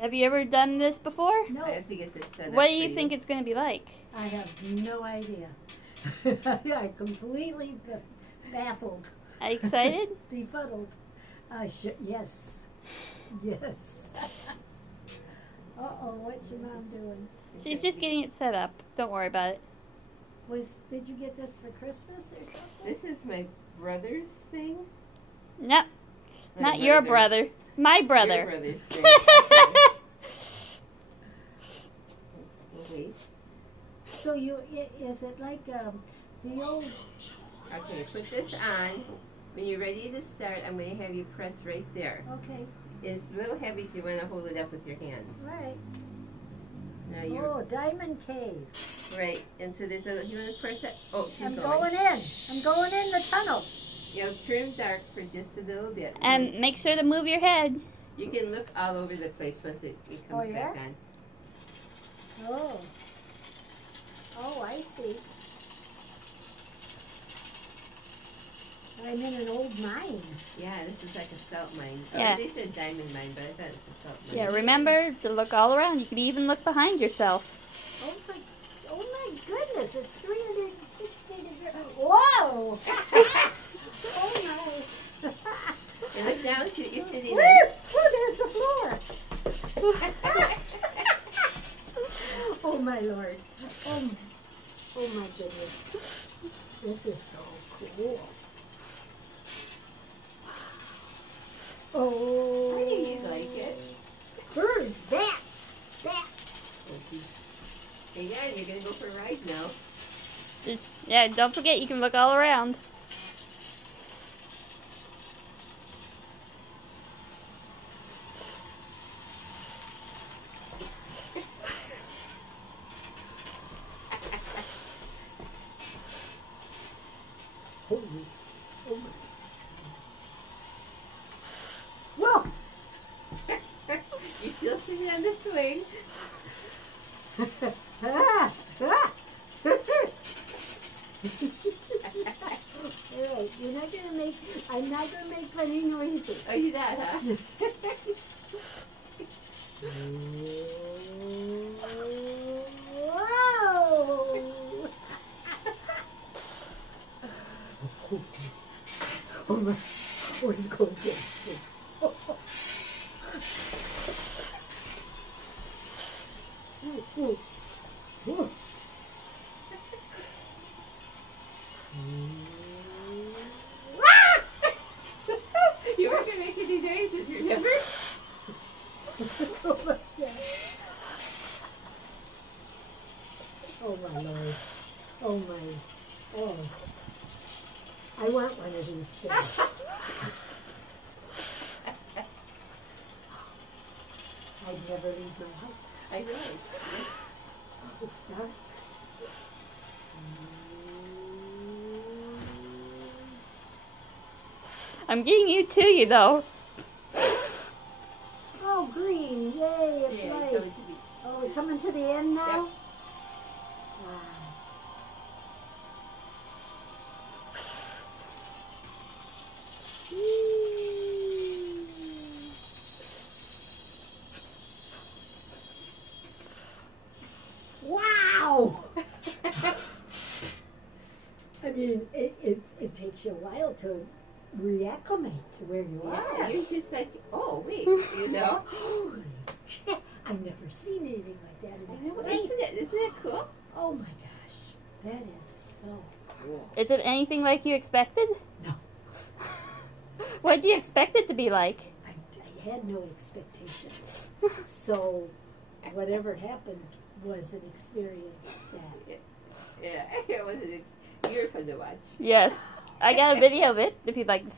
Have you ever done this before? No. I have to get this set up. What do you think it's going to be like? I have no idea. I'm completely baffled. Are you excited? Befuddled. Yes. Yes. Uh-oh, what's your mom doing? She's just getting it set up. Don't worry about it. Did you get this for Christmas or something? This is my brother's thing. No, My not your brother. My brother. Your brother's thing. Okay. So is it like the old? Okay, put this on. When you're ready to start, I'm going to have you press right there. Okay. It's a little heavy, so you want to hold it up with your hands. Right. Now you're Oh, Diamond Cave. right, and so there's a. You want to press that? Oh, she's I'm going in. I'm going in the tunnel. You know, turn dark for just a little bit. And make sure to move your head. You can look all over the place once it comes back on. Oh. Oh, I see. I'm in an old mine. Yeah, this is like a salt mine. Yeah. Oh, they said diamond mine, but I thought it's a salt mine. Yeah, remember to look all around. You can even look behind yourself. Oh my goodness! It's 360 degrees. Whoa! Oh my! And look down to you're sitting Woo! there. Oh, there's the floor. Oh my Lord! Oh my goodness! This is so cool. Oh! I knew you'd like it. Birds, bats. Okay. Hey, yeah, you're gonna go for a ride now. Yeah, don't forget you can look all around. Holy! Oh my! Whoa! You still sitting on the swing? Ah! Ah! All right, I'm not gonna make funny noises. Oh, you're not, huh? Whoa! Oh my! Oh, he's going crazy. Ooh. Ooh. You weren't gonna make any noises, remember? Oh my God. Oh my Lord. Oh my. Oh. I want one of these things. I'd never leave my house. I know. It's dark. I'm getting you to you, though. Oh, green. Yay, it's Yeah, light. Oh, we're coming to the end now? Yep. Wow. Wow! I mean, it takes you a while to reacclimate to where you Yeah, are. you're just like, oh, wait, you know? Holy shit. I've never seen anything like that in I my know, life. isn't it cool? Oh my gosh. That is so cool. Is it anything like you expected? No. What did you expect it to be like? I had no expectations. So whatever happened was an experience that Yeah, it was you're fun to watch. Yes. I got a video of it if you'd like to see.